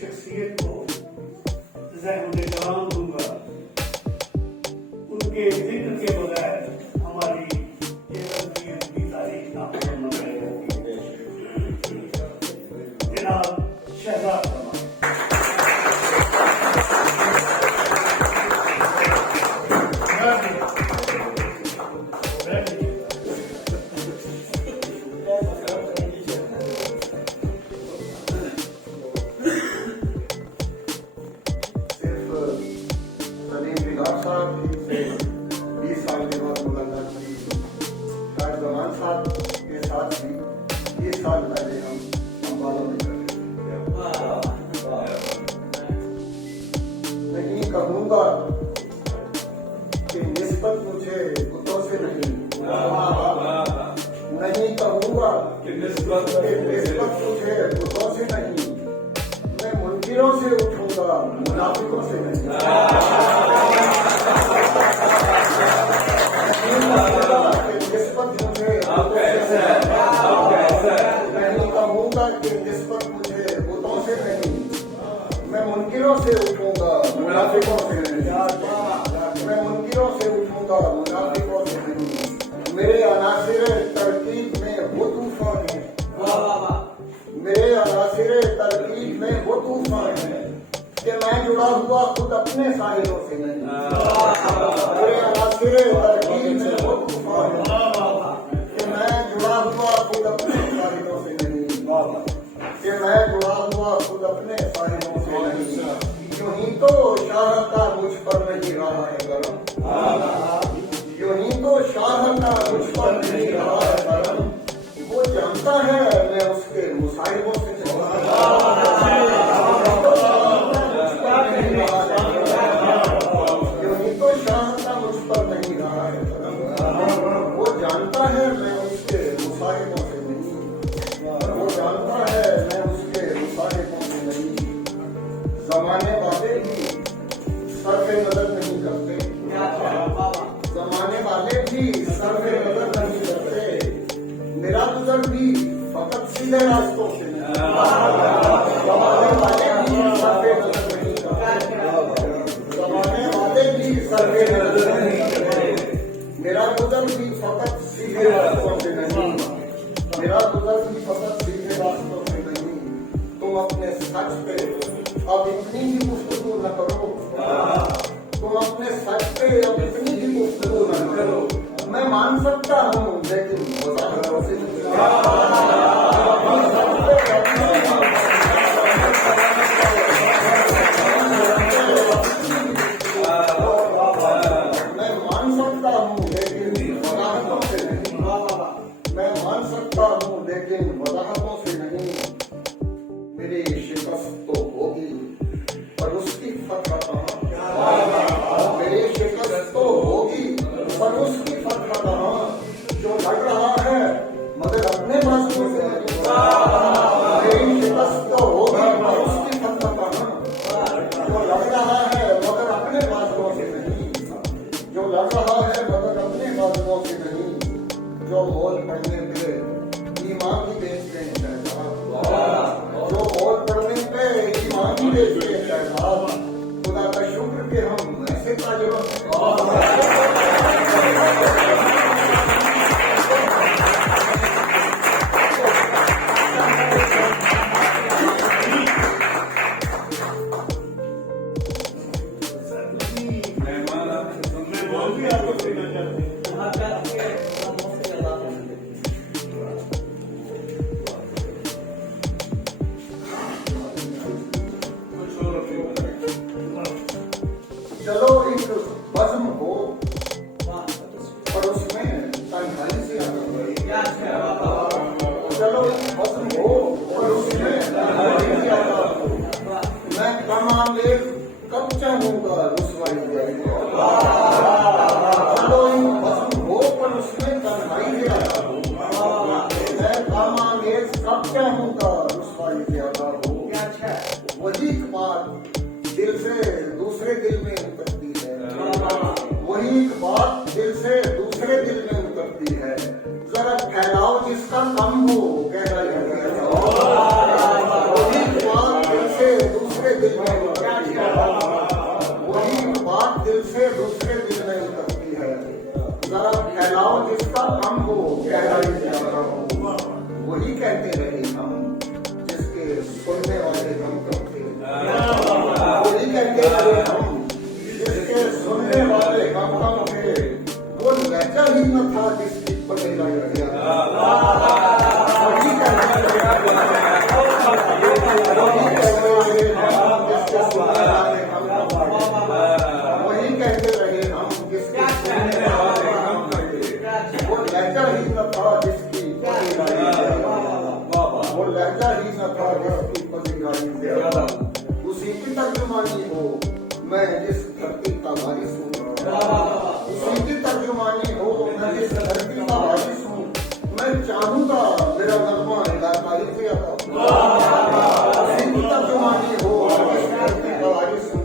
शख्सियत को ज़हन जवान दूंगा, उनके जिक्र के बगैर हमारी ये तस्वीर की तारीख नामुकम्मल रहेगी। जनाब शहजाद नहीं कहूँगा कि निस्बत मुझे बुतों से नहीं, नहीं कहूँगा कि निस्बत मुझे बुतों से नहीं, मैं मुनकिरों से उठूंगा, मुनाफिकों से नहीं। निस्बत मुझे नहीं कहूँगा कि निस्बत मुझे बुतों से नहीं, मैं मुनकिरों से उठूंगा, मुनाफिकों से नहीं। मैं मुनकिरों से उठूंगा, मुनाफिकों से नहीं। मेरे अनासिरे तरकीब में वो तूफान है, मेरे अनासिरे तरकीब में वो तूफान है कि मैं जुड़ा हुआ खुद अपने साहिलों से नहीं। मेरे अनासिरे तरकीब में वो तूफान है कि मैं जुड़ा हुआ खुद अपने साहिलों से नहीं, कि मैं जुड़ा हुआ खुद अपने साहिलों से नहीं। यूं ही तो शाह का मुझ पर नहीं रहा है करम, यूं ही तो शाह का मुझ पर नहीं रहा है करम। वो जानता है मैं उसके मुसाहिबों से यूं ही तो शाह का मुझ पर नहीं रहा है करम। वो जानता है मैं उसके मुसाहिबों से नहीं, वो जानता है मैं उसके मुसाहिबों से नहीं। जमाने वाले भी सर पे नजर नहीं करते, जमाने वाले भी सर पे नजर नहीं करते। मेरा गुजर भी फकत सीधे रास्तों से नहीं, जमाने वाले भी सर पे नजर नहीं करते, जमाने वाले भी सर पे नजर नहीं करते। मेरा गुजर भी फकत सीधे रास्तों से नहीं, मेरा गुजर भी फकत सीधे रास्तों से नहीं। तुम अपने सच पे अब इतनी भी गुफ्तगू न करो, तुम अपने सच पे अब इतनी भी गुफ्तगू न करो। मैं मान सकता हूँ लेकिन वज़ाहतों से नहीं। मैं मान सकता हूँ लेकिन वज़ाहतों से नहीं, मैं मान सकता हूँ लेकिन वज़ाहतों से नहीं। मेरी शिकस्त तो होगी पर उसकी फतह कहाँ, मेरी शिकस्त तो होगी पर उसकी फतह कहाँ। जो लड़ रहा है मगर अपने बाजुओं से नहीं, मेरी शिकस्त तो होगी पर उसकी फतह कहाँ। जो लड़ रहा है मगर अपने बाजुओं से नहीं, जो लड़ रहा है मगर अपने बाजुओं से नहीं। जो मोल पड़ने पे ईमान ही बेच गए जो मोल पड़ने पे ईमान ही बेच गए शहजाद। खुदा का शुक्र कि हम ऐसे ताजुर्बा चलो एक बज़्म हो पर उसमें तन्हाई से चलो एक बज़्म हो और उसमें तन्हाई से मैं कमांडेर कब चाहूंगा रुसवाई चलो एक बज़्म हो पर उसमें तन्हाई से मैं कमांडेर कब चाहूंगा रुसवाई ज्यादा हो। वही बात दिल से दूसरे दिल में उतरती है, वही बात दिल से दूसरे दिल में उतरती है। जरा फैलाओ जिसका कम हो गहरा वही बात दिल से दूसरे दर्जा ही न था जिसकी पसीनाई ज्यादा, उसी की तर्जुमानी हो मैं जिस धरती का वारिस हूँ, उसी की तर्जुमानी हो मैं जिस धरती का वारिस हूँ, मैं चाहूंगा मेरा नगमा इलाकाई से आता, उसी की तर्जुमानी हो मैं जिस धरती का वारिस हूँ,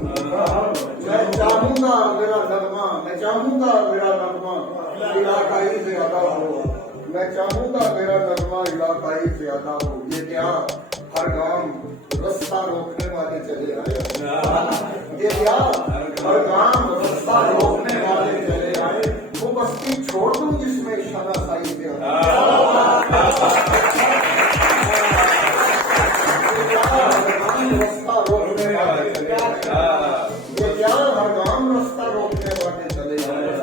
मैं चाहूंगा मेरा नगमा, मैं चाहूंगा मेरा नगमा इलाकाई से आता हो, मैं चाहूंगा मेरा नगमा इलाकाई से आता हो। ये क्या हर गांव रास्ता रोकने वाले चले आए, ये क्या हर गांव रास्ता रोकने वाले चले आए, वो बस्ती छोड़ दूं जिसमें शनासाई से रास्ता रोकने वाले चले आए, ये क्या हर गांव रास्ता रोकने वाले चले आए,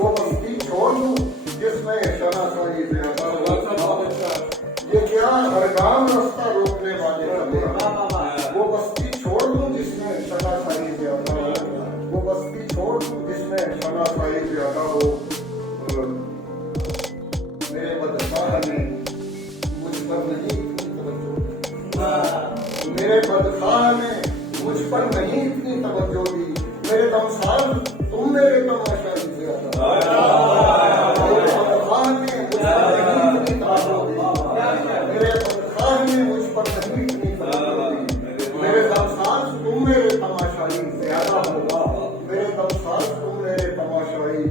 वो बस्ती छोड़ दूं जिसमें शनासाई से आता हो। ये क्या हर गांव रास्ता रोकने वाले चले आए, वो बस्ती छोड़ दूं जिसमें शनासाई से आता हो, वो बस्ती छोड़ दूं जिसमें शनासाई से आता हो। मेरे बदखाह ने मुझ पर नहीं इतनी तवज्जो दी, मेरे बदखाह ने मुझ पर नहीं इतनी तवज्जो दी, मेरे दमसाल तुम मेरे तमाशाई से आता हो। मेरे बदखाह ने मुझ पर नहीं इतनी तवज्जो दी, मेरे बदखाह ने मुझ पर नहीं इतनी तवज्जो दी, मेरे दमसाल तुम मेरे तमाशाई ज्यादा होगा, मेरे दमसाल तुम मेरे तमाशाई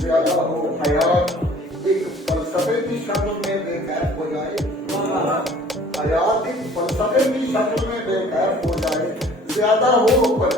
ज्यादा हो। हयात एक फलसफे की शक्ल में बेकैफ हो जाए, हयात एक फलसफे की शक्ल में बेकैफ हो जाए, ज्यादा हो पर